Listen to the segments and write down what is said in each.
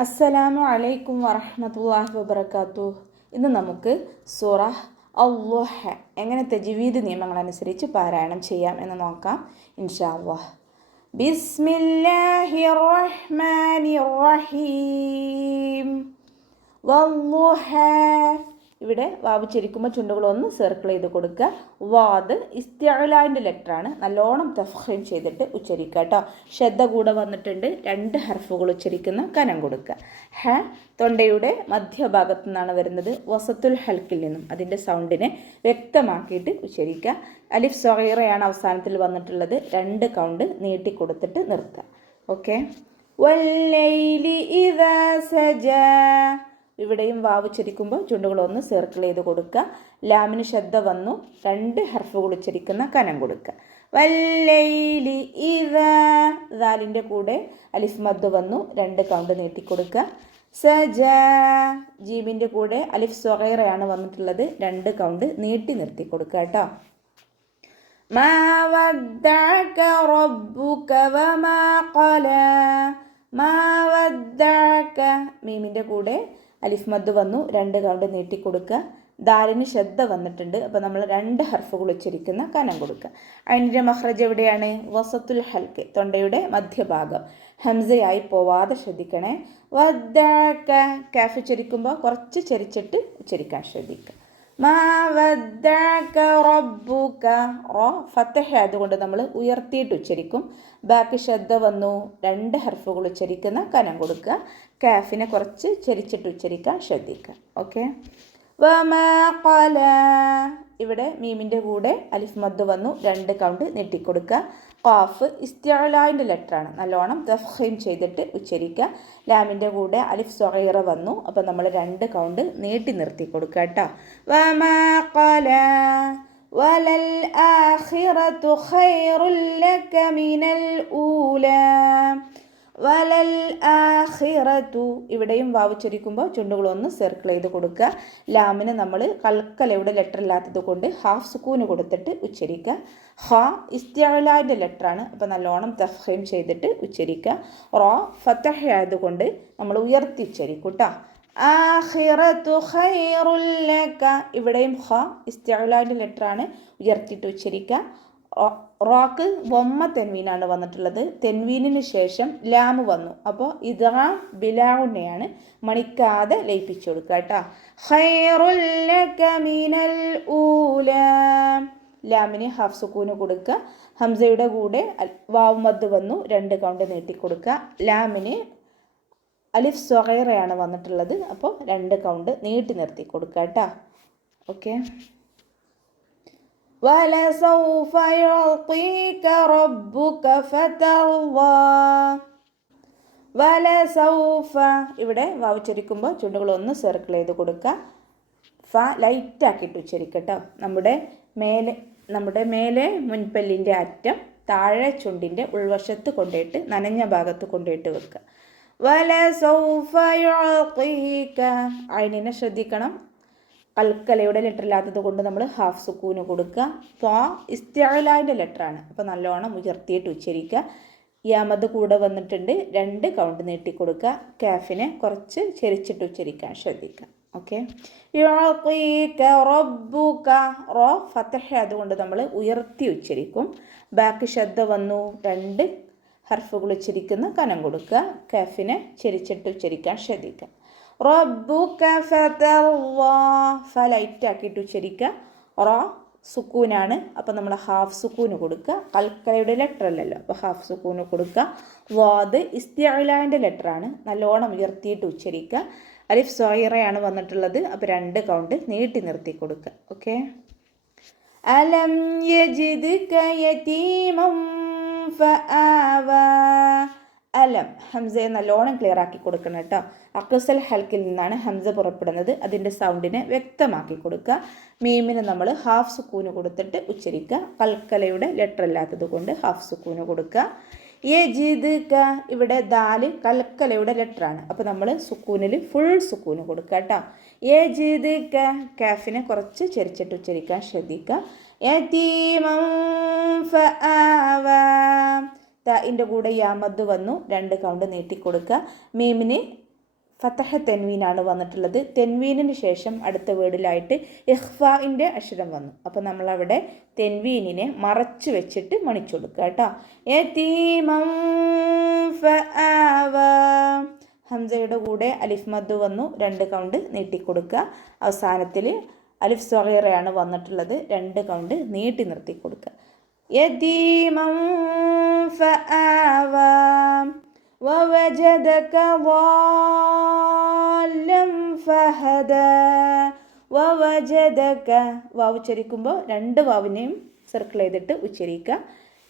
അസ്സലാമു അലൈക്കും വറഹ്മത്തുള്ളാഹി വബറകാതുഹു. ഇന്ന് നമുക്ക് സൂറ അൽ-ളുഹ എങ്ങനെ തജ്വീദ് നിയമങ്ങളനുസരിച്ച് പാരായണം ചെയ്യാം എന്ന് നോക്കാം ഇൻഷാ അല്ലാഹ്. ബിസ്മില്ലാഹിർ റഹ്മാനിർ റഹീം. വല്ലുഹ. ഇവിടെ വാവ് ഉച്ചരിക്കുമ്പോൾ ചുണ്ടുകളൊന്ന് സർക്കിൾ ചെയ്ത് കൊടുക്കുക. വാദ് ഇസ്തിഅലാൻ്റെ ലെറ്ററാണ്. നല്ലോണം തഫ്ഖീം ചെയ്തിട്ട് ഉച്ചരിക്കുക കേട്ടോ. ശ്രദ്ധ കൂടെ വന്നിട്ടുണ്ട്. 2 ഹർഫുകൾ ഉച്ചരിക്കുന്ന കനം കൊടുക്കുക. ഹ തൊണ്ടയുടെ മധ്യഭാഗത്തു നിന്നാണ് വരുന്നത്. വസത്തുൽ ഹൽക്കിൽ നിന്നും അതിൻ്റെ സൗണ്ടിനെ വ്യക്തമാക്കിയിട്ട് ഉച്ചരിക്കുക. അലിഫ് സഗീറയാണ് അവസാനത്തിൽ വന്നിട്ടുള്ളത്. 2 കൗണ്ട് നീട്ടി കൊടുത്തിട്ട് നിർത്തുക. ഓക്കെ. വല്ലൈലി ഇദാ സജാ. ഇവിടെയും വാവ് ഉച്ചരിക്കുമ്പോൾ ചുണ്ടുകളൊന്ന് സർക്കിൾ ചെയ്ത് കൊടുക്കുക. ലാമിന് ശ്രദ്ധ വന്നു. 2 ഹർഫുകൾ ഉച്ചരിക്കുന്ന കനം കൊടുക്കുക. വല്ലൈലി ഇദാ. ദാലിൻ്റെ കൂടെ അലിഫ് മദ് വന്നു. 2 കൗണ്ട് നീട്ടിക്കൊടുക്കുക. സജാ. ജീമിൻ്റെ കൂടെ അലിഫ് സ്വഗീറയാണ് വന്നിട്ടുള്ളത്. 2 കൗണ്ട് നീട്ടി നിർത്തി കൊടുക്കുക കേട്ടോ. മാ വദ്ദഅക റബ്ബുക വമാ ഖലാ. മാ വദ്ദഅക. മീമിൻ്റെ കൂടെ അലിഫ് മദ് വന്നു. 2 കൗണ്ട് നീട്ടിക്കൊടുക്കുക. ദാലിന് ശ്രദ്ധ വന്നിട്ടുണ്ട്. അപ്പോൾ നമ്മൾ 2 ഹർഫുകൾ ഉച്ചരിക്കുന്ന കനം കൊടുക്കുക. അതിൻ്റെ മഖ്റജ് എവിടെയാണ്? വസത്തുൽ ഹൽക്ക്, തൊണ്ടയുടെ മധ്യഭാഗം. ഹംസയായി പോവാതെ ശ്രദ്ധിക്കണേ. വദ്ദഅക. കാഫ് ഉച്ചരിക്കുമ്പോൾ കുറച്ച് ചരിച്ചിട്ട് ഉച്ചരിക്കാൻ ശ്രദ്ധിക്കുക. മാ വദ്ദഅക റബ്ബുക. റോ ഫത്തഹ ആയതുകൊണ്ട് നമ്മൾ ഉയർത്തിയിട്ട് ഉച്ചരിക്കും. ബാക്കി ശ്രദ്ധ വന്നു. 2 ഹർഫുകൾ ഉച്ചരിക്കുന്ന കനം കൊടുക്കുക. കാഫിനെ കുറച്ച് ചരിച്ചിട്ട് ഉച്ചരിക്കാൻ ശ്രദ്ധിക്കുക. ഓക്കെ. വമാ ഖലാ. ഇവിടെ മീമിൻ്റെ കൂടെ അലിഫ് മദ് വന്നു. 2 കൗണ്ട് നീട്ടിക്കൊടുക്കുക. ഖാഫ് ഇസ്തിഅലാൻ്റെ ലെറ്ററാണ്. നല്ലോണം തഫ്ഖീം ചെയ്തിട്ട് ഉച്ചരിക്കുക. ലാമിൻ്റെ കൂടെ അലിഫ് സ്വഗീറ വന്നു. അപ്പോൾ നമ്മൾ 2 കൗണ്ട് നീട്ടി നിർത്തി കൊടുക്കുക കേട്ടോ. വമാ ഖലാ വലൽ ആഖിറതു ഖൈറുൽ ലക മിനൽ ഊലാ. വലൽ ആഖിറതു. ഇവിടെയും വാവ് ഉച്ചരിക്കുമ്പോൾ ചുണ്ടുകളൊന്ന് സർക്കിൾ ചെയ്ത് കൊടുക്കുക. ലാമിന് നമ്മൾ കൽക്കലയുടെ ലെറ്റർ ഇല്ലാത്തത് കൊണ്ട് ഹാഫ് സുക്കൂന് കൊടുത്തിട്ട് ഉച്ചരിക്കുക. ഹ ഇസ്തിഅലാൻ്റെ ലെറ്ററാണ്. അപ്പോൾ നല്ലോണം തഫ്ഖീം ചെയ്തിട്ട് ഉച്ചരിക്കുക. റോ ഫത്തഹ ആയതുകൊണ്ട് നമ്മൾ ഉയർത്തി ഉച്ചരിക്കും കേട്ടോ. ആഖിറതു ഖൈറുൽ ലക. ഇവിടെയും ഹ ഇസ്തിഅലാൻ്റെ ലെറ്ററാണ്. ഉയർത്തിയിട്ട് ഉച്ചരിക്കുക. റോക്ക് വമ്മ തെൻവീനാണ് വന്നിട്ടുള്ളത്. തെൻവീനിന് ശേഷം ലാമ് വന്നു. അപ്പോൾ ഇദ്ഗാം ബിലാഉന്നെയാണ്. മണിക്കാതെ ലയിപ്പിച്ചു കൊടുക്കുക കേട്ടോ. ഖൈറുൽ ലക മിനൽ ഊലാ. ലാമിന് ഹാഫ് സുക്കൂന് കൊടുക്കുക. ഹംസയുടെ കൂടെ വാവ് മദ് വന്നു. 2 കൗണ്ട് നീട്ടിക്കൊടുക്കുക. ലാമിന് അലിഫ് സ്വഗീറയാണ് വന്നിട്ടുള്ളത്. അപ്പോൾ 2 കൗണ്ട് നീട്ടി നിർത്തി കൊടുക്കുക കേട്ടോ. ഓക്കെ. വലസൗഫ യുഅ്തീക റബ്ബുക ഫതർളാ. വലസൗഫ. ഇവിടെ വാവ് ഉച്ചരിക്കുമ്പോൾ ചുണ്ടുകളൊന്ന് സർക്കിൾ ചെയ്ത് കൊടുക്കുക. ഫ ലൈറ്റാക്കിയിട്ട് ഉച്ചരിക്കട്ടോ. നമ്മുടെ മേലെ മുൻപല്ലിൻ്റെ അറ്റം താഴെ ചുണ്ടിൻ്റെ ഉൾവശത്ത് കൊണ്ടുപോയിട്ട് നനഞ്ഞ ഭാഗത്ത് കൊണ്ടുപോയിട്ട് വെക്കുക. വലസൗഫ യുഅ്തീക. ഐനിനെ ശ്രദ്ധിക്കണം. കൽക്കലയുടെ ലെറ്റർ ഇല്ലാത്തത് കൊണ്ട് നമ്മൾ ഹാഫ് സുക്കൂന് കൊടുക്കുക. ത്വാ ഇസ്തിഅലാൻ്റെ ലെറ്ററാണ്. അപ്പോൾ നല്ലോണം ഉയർത്തിയിട്ട് ഉച്ചരിക്കുക. യാമത് കൂടെ വന്നിട്ടുണ്ട്. 2 കൗണ്ട് നീട്ടിക്കൊടുക്കുക. കാഫിനെ കുറച്ച് ചെരിച്ചിട്ട് ഉച്ചരിക്കാൻ ശ്രദ്ധിക്കുക. ഓക്കെ. യുഅ്തീക റബ്ബുക. റോ ഫത്തഹ അതുകൊണ്ട് നമ്മൾ ഉയർത്തി ഉച്ചരിക്കും. ബാക്കി ശ്രദ്ധ വന്നു. 2 ഹർഫുകൾ ഉച്ചരിക്കുന്ന കനം കൊടുക്കുക. കാഫിനെ ചെരിച്ചിട്ട് ഉച്ചരിക്കാൻ ശ്രദ്ധിക്കുക. റബ്ബുക ഫതർളാ. ഫ ലൈറ്റ് ആക്കിയിട്ട് ഉച്ചരിക്കുക. റോ സുക്കൂനാണ്. അപ്പോൾ നമ്മൾ ഹാഫ് സുക്കൂന് കൊടുക്കുക. കൽക്കലയുടെ ലെറ്റർ അല്ലല്ലോ, അപ്പോൾ ഹാഫ് സുക്കൂന് കൊടുക്കുക. വാദ് ഇസ്തിഅലാൻ്റെ ലെറ്ററാണ്. നല്ലോണം ഉയർത്തിയിട്ട് ഉച്ചരിക്കുക. അലിഫ് സ്വഗീറയാണ് വന്നിട്ടുള്ളത്. അപ്പോൾ 2 കൗണ്ട് നീട്ടി നിർത്തി കൊടുക്കുക. ഓക്കെ. അലം യജിദ്ക യതീമൻ ഫആവാ. അലം ഹംസയെ നല്ലോണം ക്ലിയർ ആക്കി കൊടുക്കണം കേട്ടോ. അക്സൽ ഹൽക്കിൽ നിന്നാണ് ഹംസ പുറപ്പെടുന്നത്. അതിൻ്റെ സൗണ്ടിനെ വ്യക്തമാക്കി കൊടുക്കുക. മീമിന് നമ്മൾ ഹാഫ് സുക്കൂന് കൊടുത്തിട്ട് ഉച്ചരിക്കുക. കൽക്കലയുടെ ലെറ്റർ ഇല്ലാത്തത് കൊണ്ട് ഹാഫ് സുക്കൂന് കൊടുക്കുക. യജിദ്ക. ഇവിടെ ദാല് കൽക്കലയുടെ ലെറ്ററാണ്. അപ്പോൾ നമ്മൾ സുക്കൂനിൽ ഫുൾ സുക്കൂന് കൊടുക്കുക കേട്ടോ. യജിദ്ക. കാഫിനെ കുറച്ച് ചെരിച്ചിട്ട് ഉച്ചരിക്കാൻ ശ്രദ്ധിക്കുക. യതീമൻ ഫആവാ. താഇൻ്റെ കൂടെ യാമദ് വന്നു. 2 കൗണ്ട് നീട്ടിക്കൊടുക്കുക. മീമിന് ഫതഹ തെൻവീനാണ് വന്നിട്ടുള്ളത്. തെൻവീനിന് ശേഷം അടുത്ത വേർഡിലായിട്ട് ഇഖ്ഫാഇൻ്റെ അക്ഷരം വന്നു. അപ്പോൾ നമ്മളവിടെ തെൻവീനിനെ മറച്ചു വെച്ചിട്ട് മണിച്ചു കൊടുക്കുക കേട്ടോ. യതീമൻ ഫആവ. ഹംസയുടെ കൂടെ അലിഫ് മദ് വന്നു, 2 കൗണ്ട് നീട്ടിക്കൊടുക്കുക. അവസാനത്തിൽ അലിഫ് സ്വഗീറയാണ് വന്നിട്ടുള്ളത്, 2 കൗണ്ട് നീട്ടി നിർത്തി കൊടുക്കുക. യതീമൻ ഫആവ വവജദക ളാല്ലൻ ഫഹദ. വവജദക വാവ് ഉച്ചരിക്കുമ്പോൾ 2 വാവിനെയും സർക്കിൾ ചെയ്തിട്ട് ഉച്ചരിക്കുക.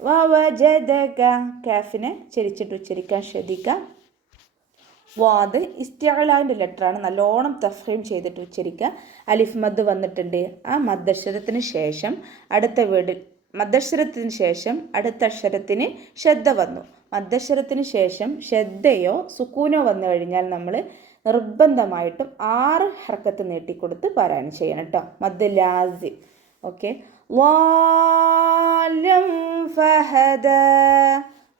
വവജദക കാഫിനെ ചരിച്ചിട്ട് ഉച്ചരിക്കാൻ ശ്രദ്ധിക്കുക. വാദ് ഇസ്തിഅലാൻ്റെ ലെറ്ററാണ്, നല്ലോണം തഫ്ഹീം ചെയ്തിട്ട് ഉച്ചരിക്കുക. അലിഫ് മദ് വന്നിട്ടുണ്ട്, ആ മദ്ദക്ഷരത്തിന് ശേഷം അടുത്ത വേർഡിൽ മദ്ദക്ഷരത്തിന് ശേഷം അടുത്ത അക്ഷരത്തിന് ഷദ്ദ വന്നു. മദ്ദക്ഷരത്തിന് ശേഷം ഷദ്ദയോ സുക്കൂനോ വന്നു കഴിഞ്ഞാൽ നമ്മൾ നിർബന്ധമായിട്ടും 6 ഹർക്കത്ത് നീട്ടിക്കൊടുത്ത് പാരായണം ചെയ്യണം കേട്ടോ. മദ് ലാസിം. ഓക്കെ. ളാല്ലൻ ഫഹദ.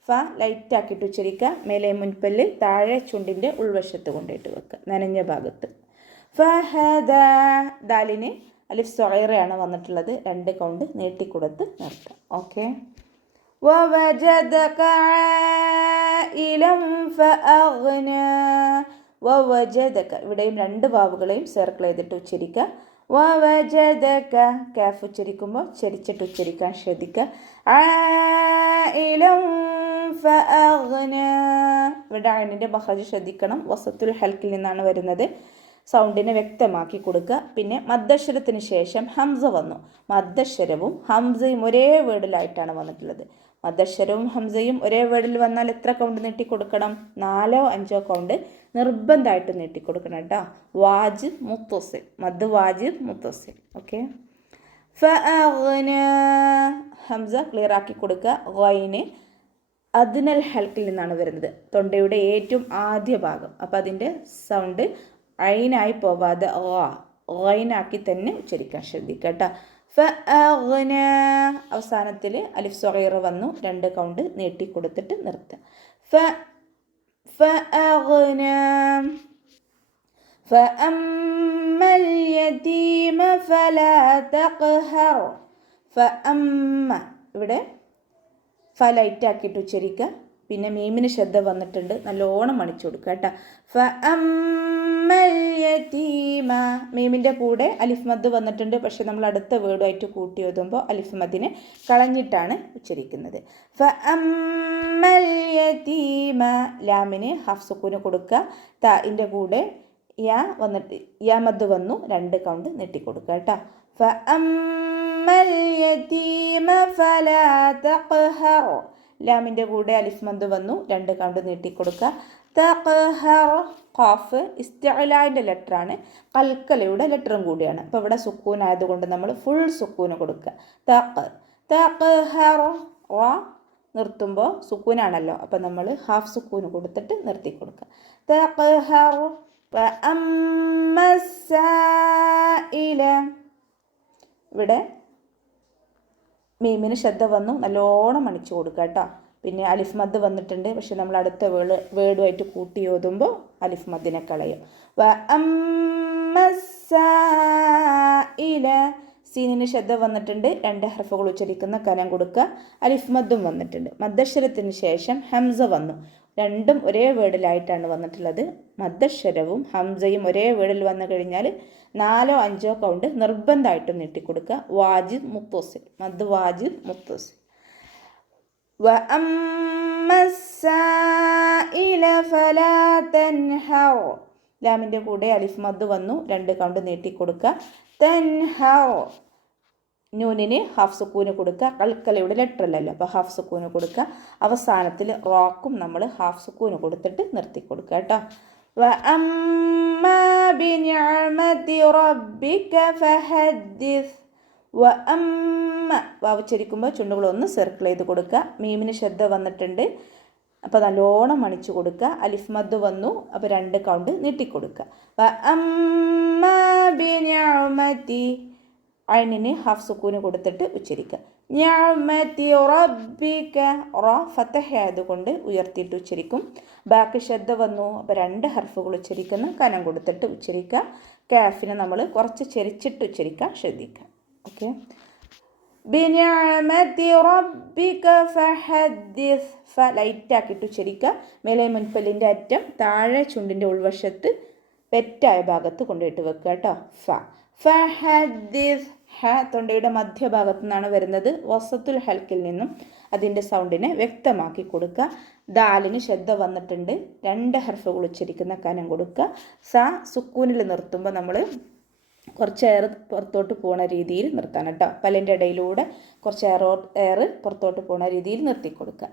ഫ ലൈറ്റ് ആക്കിയിട്ട് ഉച്ചരിക്കുക. മേലെ മുൻപല്ല് താഴെ ചുണ്ടിൻ്റെ ഉൾവശത്ത് കൊണ്ടിട്ട് വെക്കുക, നനഞ്ഞ ഭാഗത്ത്. ഫഹദ. ദാലിന് അലിഫ് സ്വഗീറയാണ് വന്നിട്ടുള്ളത്, 2 കൗണ്ട് നീട്ടിക്കൊടുത്ത് നിർത്തുക. ഓക്കെ. വവജദക ആയിലൻ ഫഅഗ്ന. വവജദക ഇവിടെയും 2 വാവുകളെയും സർക്കിൾ ചെയ്തിട്ട് ഉച്ചരിക്കുക. വവജദക കാഫ് ഉച്ചരിക്കുമ്പോൾ ചരിച്ചിട്ട് ഉച്ചരിക്കാൻ ശ്രദ്ധിക്കുക. ആയിലൻ ഫഅഗ്ന. ഇവിടെ ഐനിൻ്റെ മഖ്റജ് ശ്രദ്ധിക്കണം, വസത്തുൽ ഹൽക്കിൽ നിന്നാണ് വരുന്നത്. സൗണ്ടിനെ വ്യക്തമാക്കി കൊടുക്കുക. പിന്നെ മദ്ദക്ഷരത്തിന് ശേഷം ഹംസ വന്നു. മദ്ദക്ഷരവും ഹംസയും ഒരേ വേർഡിലായിട്ടാണ് വന്നിട്ടുള്ളത്. മദ്ദക്ഷരവും ഹംസയും ഒരേ വേർഡിൽ വന്നാൽ എത്ര കൗണ്ട് നീട്ടിക്കൊടുക്കണം? 4 or 5 കൗണ്ട് നിർബന്ധമായിട്ട് നീട്ടിക്കൊടുക്കണം കേട്ടോ. വാജിബ് മുത്തസിൽ, മദ് വാജിബ് മുത്തസിൽ. ഓക്കെ. ഫഅഗ്ന ഹംസ ക്ലിയർ ആക്കി കൊടുക്കുക. ഗൈന് അദ്നൽ ഹൽക്കിൽ നിന്നാണ് വരുന്നത്, തൊണ്ടയുടെ ഏറ്റവും ആദ്യ ഭാഗം. അപ്പോൾ അതിൻ്റെ സൗണ്ട് ഐനായി പോവാതെ ഗൈനാക്കി തന്നെ ഉച്ചരിക്കാൻ ശ്രദ്ധിക്കുക കേട്ടോ. ഫഅഗ്ന. അവസാനത്തിൽ അലിഫ് സ്വഗീറ വന്നു, 2 കൗണ്ട് നീട്ടി കൊടുത്തിട്ട് നിർത്തുക. ഫഅഗ്ന. ഫഅമ്മൽ യതീമ ഫലാ തഖ്ഹർ. ഫഅമ്മ ഇവിടെ ഫ ലൈറ്റ് ആക്കിയിട്ട് ഉച്ചരിക്കുക. പിന്നെ മീമിന് ശ്രദ്ധ വന്നിട്ടുണ്ട്, നല്ലോണം മണിച്ചു കൊടുക്കുക കേട്ടോ. ഫഅമ്മൽ യതീമ. മീമിൻ്റെ കൂടെ അലിഫ് മദ് വന്നിട്ടുണ്ട്, പക്ഷെ നമ്മൾ അടുത്ത വേർഡുമായിട്ട് കൂട്ടി എഴുതുമ്പോൾ അലിഫ് മദിനെ കളഞ്ഞിട്ടാണ് ഉച്ചരിക്കുന്നത്. ഫഅമ്മൽ യതീമ. ലാമിന് ഹാഫ് സുക്കൂന് കൊടുക്കുക. താഇൻ്റെ കൂടെ യാ വന്നിട്ട് യാ മദ് വന്നു, 2 കൗണ്ട് നീട്ടിക്കൊടുക്കുക കേട്ടോ. ഫഅമ്മൽ യതീമ ഫലാ തഖ്ഹർ. ലാമിൻ്റെ കൂടെ അലിഫ് മദ് വന്നു, 2 കൗണ്ട് നീട്ടിക്കൊടുക്കുക. തഖ്ഹർ. ഖാഫ് ഇസ്തിഅലാൻ്റെ ലെറ്ററാണ്, കൽക്കലയുടെ ലെറ്ററും കൂടിയാണ്. അപ്പോൾ ഇവിടെ സുക്കൂൻ ആയതുകൊണ്ട് നമ്മൾ ഫുൾ സുക്കൂന് കൊടുക്കുക. തഖ്ഹർ. റ നിർത്തുമ്പോൾ സുക്കൂനാണല്ലോ, അപ്പോൾ നമ്മൾ ഹാഫ് സുക്കൂന് കൊടുത്തിട്ട് നിർത്തി കൊടുക്കുക. തഖ്ഹർ. വഅമ്മസ്സായില. ഇവിടെ മീമിന് ശ്രദ്ധ വന്നു, നല്ലോണം മണിച്ചു കൊടുക്കുക കേട്ടോ. പിന്നെ അലിഫ് മദ് വന്നിട്ടുണ്ട്, പക്ഷെ നമ്മൾ അടുത്ത വേർഡുമായിട്ട് കൂട്ടി ഓതുമ്പോൾ അലിഫ് മദ്ദിനെ കളയും. വഅമ്മസ്സായില. സീനിന് ശ്രദ്ധ വന്നിട്ടുണ്ട്, 2 ഹർഫുകൾ ഉച്ചരിക്കുന്ന കനം കൊടുക്കുക. അലിഫ് മദ്ദും വന്നിട്ടുണ്ട്. മദ്ദക്ഷരത്തിന് ശേഷം ഹംസ വന്നു, 2ഉം ഒരേ വേർഡിലായിട്ടാണ് വന്നിട്ടുള്ളത്. മദ്ദക്ഷരവും ഹംസയും ഒരേ വേർഡിൽ വന്നു കഴിഞ്ഞാൽ 4 or 5 കൗണ്ട് നിർബന്ധമായിട്ടും നീട്ടിക്കൊടുക്കുക. വാജിബ് മുത്തസിൽ, മദ് വാജിബ് മുത്തസിൽ. വഅമ്മസ്സായില ഫലാ തൻഹർ. ലാമിൻ്റെ കൂടെ അലിഫ് മദ് വന്നു, 2 കൗണ്ട് നീട്ടിക്കൊടുക്കുക. തൻഹർ. നൂനിന് ഹാഫ് സുക്കൂന് കൊടുക്കുക, കൽക്കലയുടെ ലെറ്റർ അല്ലല്ലോ, അപ്പോൾ ഹാഫ് സുക്കൂന് കൊടുക്കുക. അവസാനത്തിൽ റോക്കും നമ്മൾ ഹാഫ് സുക്കൂന് കൊടുത്തിട്ട് നിർത്തി കൊടുക്കുക കേട്ടോ. വഅമ്മാ ബിനിഅമതി റബ്ബിക ഫഹദ്ദിസ്. വഅമ്മ വാവ് ഉച്ചരിക്കുമ്പോൾ ചുണ്ടുകളൊന്ന് സർക്കിൾ ചെയ്ത് കൊടുക്കുക. മീമിന് ശ്രദ്ധ വന്നിട്ടുണ്ട്, അപ്പോൾ നല്ലോണം മണിച്ചു കൊടുക്കുക. അലിഫ് മദ് വന്നു, അപ്പോൾ 2 കൗണ്ട് നീട്ടിക്കൊടുക്കുക. വഅമ്മാ ബിനിഅമതി. ഐനിന് ഹാഫ് സുക്കൂന് കൊടുത്തിട്ട് ഉച്ചരിക്കുക. നിഅമതി റബ്ബിക, റ ഫതഹ ആയതുകൊണ്ട് ഉയർത്തിയിട്ട് ഉച്ചരിക്കും. ബാക്കി ശ്രദ്ധ വന്നു, അപ്പോൾ 2 ഹർഫുകൾ ഉച്ചരിക്കുന്ന കനം കൊടുത്തിട്ട് ഉച്ചരിക്കുക. കാഫിനെ നമ്മൾ കുറച്ച് ചെരിച്ചിട്ട് ഉച്ചരിക്കാൻ ശ്രദ്ധിക്കുക. ഓക്കെ. ബിനിഅമതി റബ്ബിക ഫഹദ്ദിസ്, ഫ ലൈറ്റാക്കിയിട്ട് ഉച്ചരിക്കുക. മേലെ മുൻപല്ലിൻ്റെ അറ്റം താഴെ ചുണ്ടിൻ്റെ ഉൾവശത്ത് തെറ്റായ ഭാഗത്ത് കൊണ്ടുപോയിട്ട് വെക്കുക കേട്ടോ. ഫഹദ്ദിസ്, ഹ തൊണ്ടയുടെ മധ്യഭാഗത്തു നിന്നാണ് വരുന്നത്. വസത്തുൽ ഹൽക്കിൽ നിന്നും അതിൻ്റെ സൗണ്ടിനെ വ്യക്തമാക്കി കൊടുക്കുക. ദാലിന് ശ്രദ്ധ വന്നിട്ടുണ്ട്, 2 ഹർഫുകൾ ഉച്ചരിക്കുന്ന കനം കൊടുക്കുക. സ സുക്കൂനിൽ നിർത്തുമ്പോൾ നമ്മൾ കുറച്ച് എയർ പുറത്തോട്ട് പോകുന്ന രീതിയിൽ നിർത്താൻ കേട്ടോ. പല്ലിൻ്റെ ഇടയിലൂടെ കുറച്ച് എയർ പുറത്തോട്ട് പോകുന്ന രീതിയിൽ നിർത്തി കൊടുക്കുക.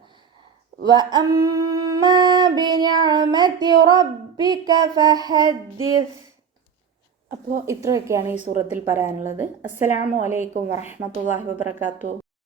വഅമ്മാ ബിനിഅമതി റബ്ബിക ഫഹദ്ദിസ്. അപ്പോൾ ഇത്രയൊക്കെയാണ് ഈ സൂറത്തിൽ പറയാനുള്ളത്. അസ്സലാമു അലൈക്കും വറഹ്മത്തുള്ളാഹി വബറകാതുഹു.